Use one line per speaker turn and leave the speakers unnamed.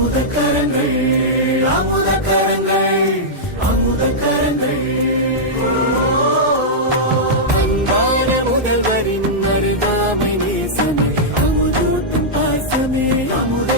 அமுத கரங்கள் அமுத கரங்கள் அமுத கரங்கள் அன்பான முதல்வரின் அருகாமை நேசமே அமுதூட்டும் பாசமே அமுத